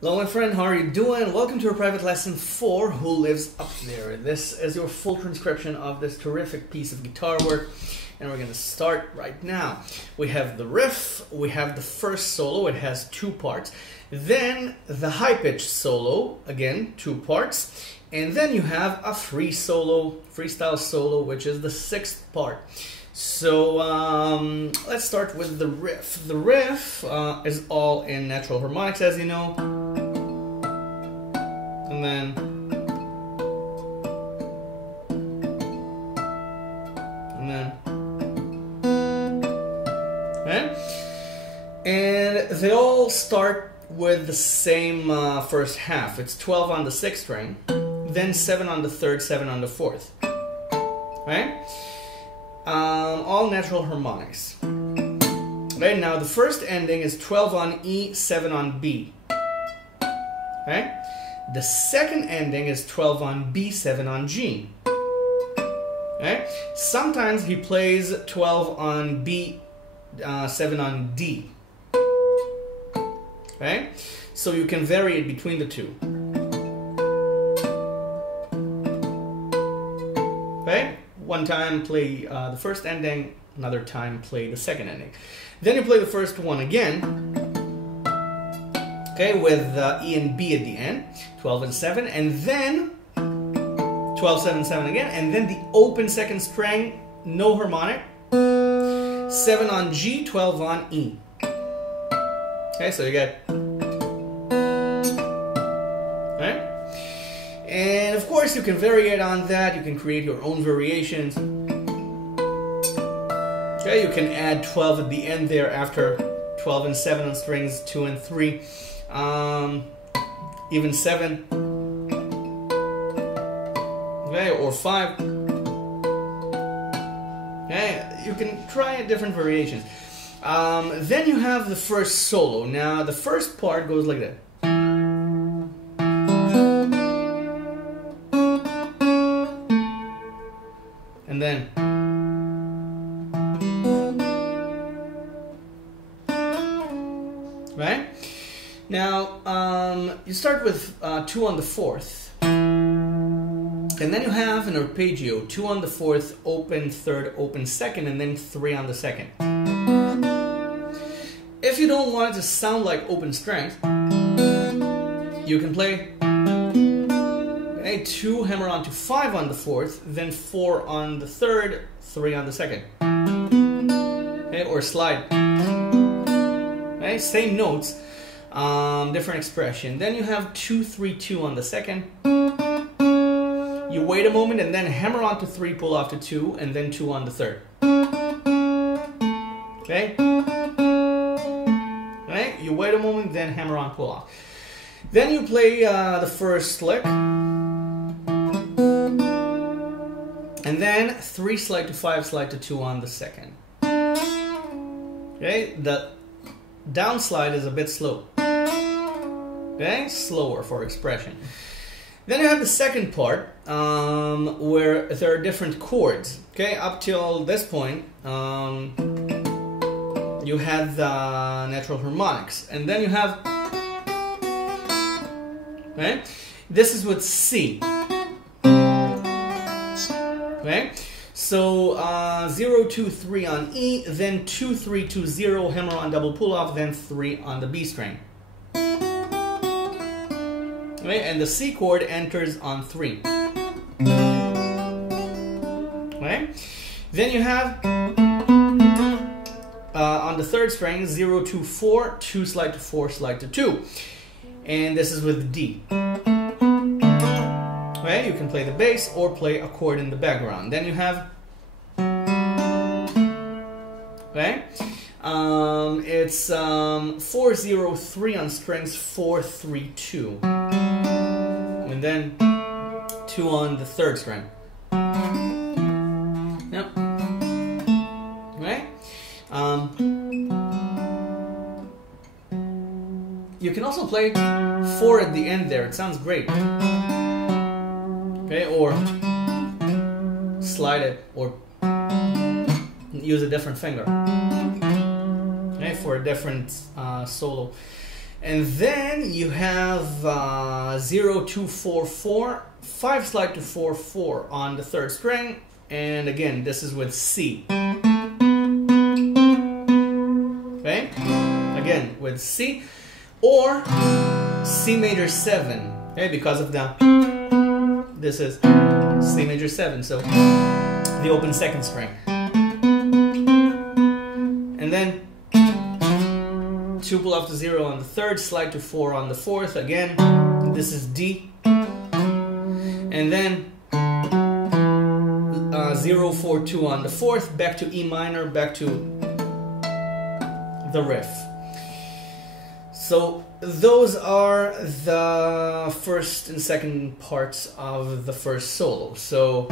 Hello my friend, how are you doing? Welcome to our private lesson for Who Lives Up There. This is your full transcription of this terrific piece of guitar work, and we're going to start right now. We have the riff, we have the first solo, it has two parts, then the high-pitched solo, again, two parts, and then you have a freestyle solo, which is the sixth part. So let's start with the riff. The riff is all in natural harmonics, as you know. And then okay? And they all start with the same first half. It's 12 on the sixth string, then 7 on the third, 7 on the fourth. Right? All natural harmonics. Right now, the first ending is 12 on E, 7 on B. Okay? The second ending is 12 on B, 7 on G. Okay? Sometimes he plays 12 on B, 7 on D. Okay? So you can vary it between the two. Okay? One time play the first ending, another time play the second ending. Then you play the first one again, okay, with E and B at the end, 12 and 7, and then 12, 7, 7 again, and then the open second string, no harmonic, 7 on G, 12 on E. Okay, so you get, right? And of course you can vary it on that, you can create your own variations. Okay, you can add 12 at the end there after 12 and 7 on strings 2 and 3. Even 7. Okay, or 5. Okay, you can try different variations. Then you have the first solo. Now the first part goes like that. And then right? Now you start with 2 on the fourth, and then you have an arpeggio, 2 on the fourth, open third, open second, and then 3 on the second. If you don't want it to sound like open strings, you can play a 2 hammer on to 5 on the fourth, then 4 on the third, 3 on the second. Okay, or slide. Okay, same notes, different expression. Then you have 2, 3, 2 on the second. You wait a moment and then hammer on to 3, pull off to 2, and then 2 on the third. Okay? Right? You wait a moment, then hammer on, pull off. Then you play the first lick. And then 3 slide to 5, slide to 2 on the second. Okay? The down slide is a bit slow. Okay? Slower for expression. Then you have the second part where there are different chords. Okay? Up till this point, you had the natural harmonics. And then you have, okay? This is with C. Okay? So 0, 2, 3 on E, then 2, 3, 2, 0, hammer on double pull off, then 3 on the B string. Okay? And the C chord enters on 3. Okay? Then you have on the third string 0, 2, 4, 2 slide to 4, slide to 2. And this is with D. Okay? You can play the bass or play a chord in the background. Then you have, okay? It's 4, 0, 3 on strings 4, 3, 2. And then 2 on the third string. Yep. Okay? You can also play 4 at the end there. It sounds great. Okay, or slide it, or use a different finger, okay, for a different solo. And then you have 0, 2, 4, 4, 5 slide to 4, 4 on the third string. And again, this is with C. Okay? Again, with C. Or C major 7. Okay? Because of the... This is C major 7. So the open second string. And then 2 pull off to 0 on the third, slide to 4 on the fourth. Again, this is D. And then 0, 4, 2 on the fourth, back to E minor, back to the riff. So those are the first and second parts of the first solo. So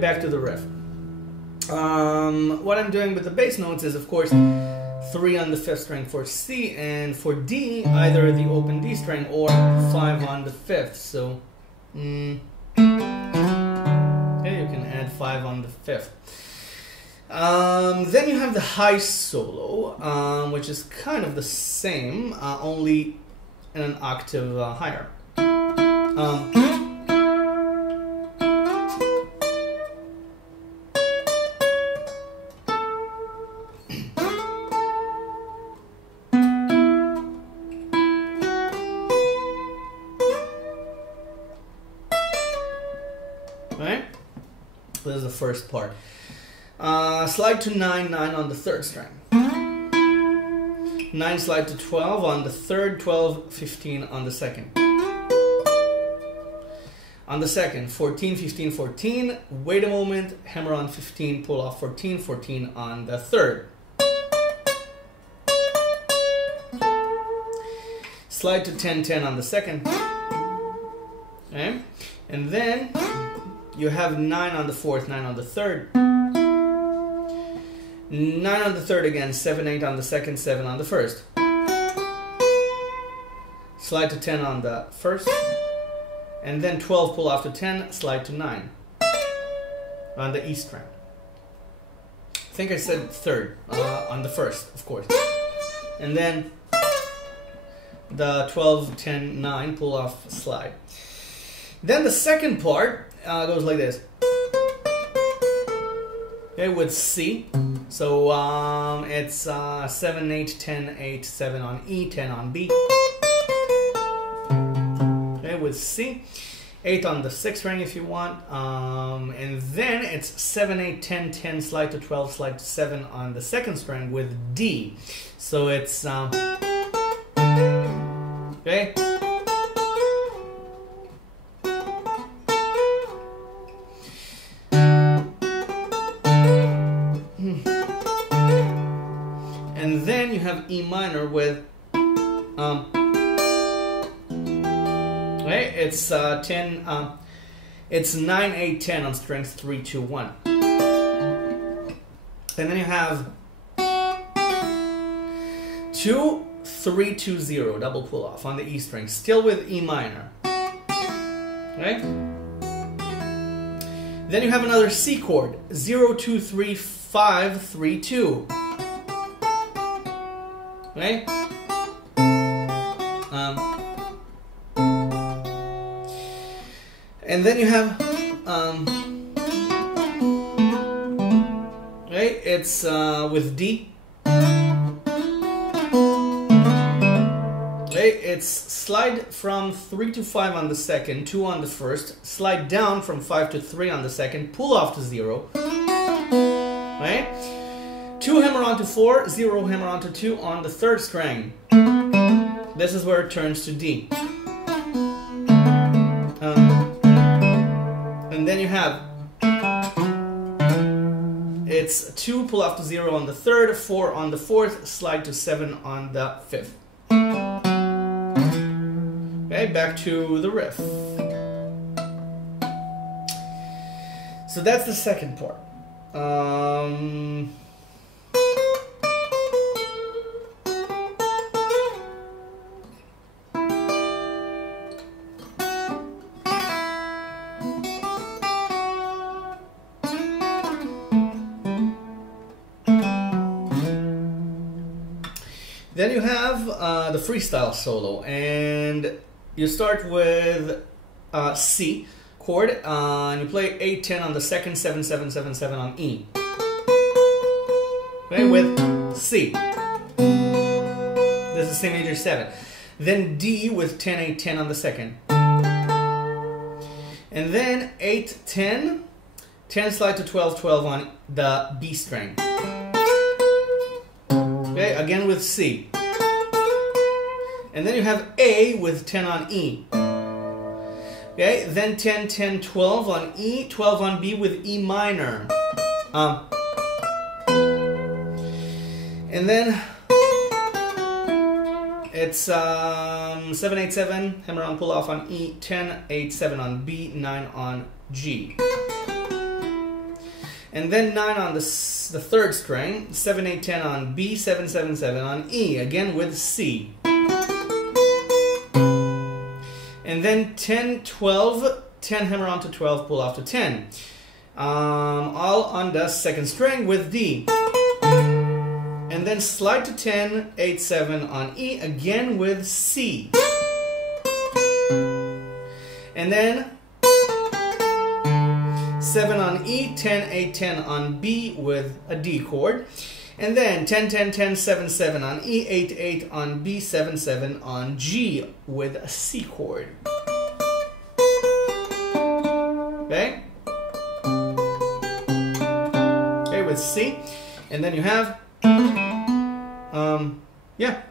back to the riff. What I'm doing with the bass notes is, of course, 3 on the 5th string for C, and for D, either the open D string or 5 on the 5th. So, okay, you can add 5 on the 5th. Then you have the high solo, which is kind of the same, only in an octave higher. Right? This is the first part. Slide to 9, 9 on the third string. 9 slide to 12 on the third, 12, 15 on the second. On the second, 14, 15, 14. Wait a moment, hammer on 15, pull off 14, 14 on the third. Slide to 10, 10 on the second. Okay? And then you have 9 on the fourth, 9 on the third. 9 on the third again, 7, 8 on the second, 7 on the first. Slide to 10 on the first. And then 12 pull off to 10, slide to 9. On the E string. I think I said third, on the first, of course. And then the 12, 10, 9 pull off slide. Then the second part goes like this. Okay, with C. So it's 7, 8, 10, 8, 7 on E, 10 on B. Okay, with C. 8 on the 6th string if you want. And then it's 7, 8, 10, 10, slide to 12, slide to 7 on the 2nd string with D. So it's... okay? And then you have E minor with okay, it's 10 it's 9, 8, 10 on strings 3, 2, 1. And then you have 2, 3, 2, 0 double pull off on the E string, still with E minor. Okay? Then you have another C chord, 0, 2, 3, 5, 3, 2. Okay? And then you have right, it's with D. Okay, it's slide from 3 to 5 on the second, 2 on the first, slide down from 5 to 3 on the second, pull off to 0. Right? 2 hammer on to 4, 0 hammer on to 2 on the 3rd string. This is where it turns to D. And then you have, it's 2 pull off to 0 on the 3rd, 4 on the 4th, slide to 7 on the 5th. Okay, back to the riff. So that's the second part. Then you have the freestyle solo, and you start with C chord, and you play 8-10 on the second, 7-7-7-7 on E. Okay, with C. This is C major 7. Then D with 10-8-10 on the second. And then 8-10, 10 slide to 12-12 on the B string. Okay, again with C. And then you have A with 10 on E. Okay, then 10, 10, 12 on E, 12 on B with E minor. And then it's 7, 8, 7, hammer on, pull off on E, 10, 8, 7 on B, 9 on G. And then 9 on the third string, 7, 8, 10 on B, 7, 7, 7 on E, again with C. And then 10, 12, 10 hammer on to 12, pull off to 10. All on the second string with D. And then slide to 10, 8, 7 on E, again with C. And then 7 on E, 10, 8, 10 on B with a D chord. And then 10, 10, 10, 7, 7 on E, 8, 8 on B, 7, 7 on G with a C chord. Okay? Okay, with C. And then you have, yeah.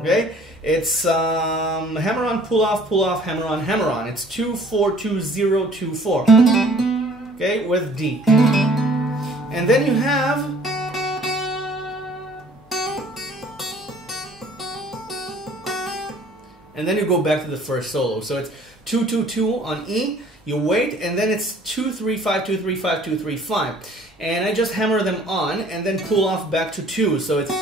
Okay? It's hammer on, pull off, hammer on. It's 2, 4, 2, 0, 2, 4. Okay, with D. And then you have and then you go back to the first solo. So it's 2, 2, 2 on E, you wait, and then it's 2, 3, 5, 2, 3, 5, 2, 3, 5. And I just hammer them on and then pull off back to 2. So it's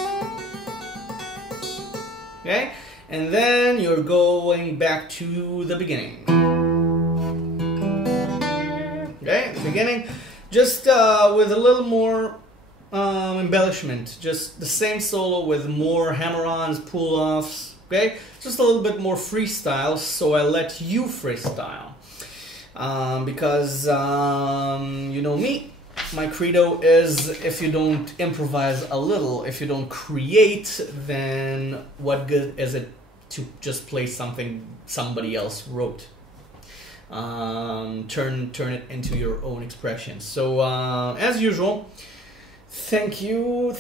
okay? And then you're going back to the beginning. Okay, beginning, just with a little more embellishment. Just the same solo with more hammer-ons, pull-offs. Okay, just a little bit more freestyle. So I let you freestyle because you know me. My credo is if you don't improvise a little, if you don't create, then what good is it to just play something somebody else wrote? Turn it into your own expression. So as usual, thank you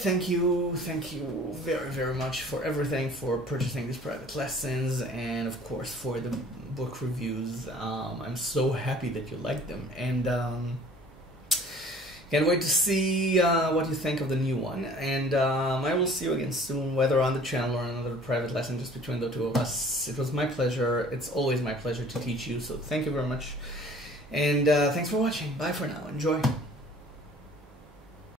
very, very much for everything, for purchasing these private lessons, and of course for the book reviews. I'm so happy that you like them, and can't wait to see what you think of the new one. And I will see you again soon, whether on the channel or another private lesson just between the two of us. It was my pleasure. It's always my pleasure to teach you, so thank you very much. And thanks for watching. Bye for now. Enjoy.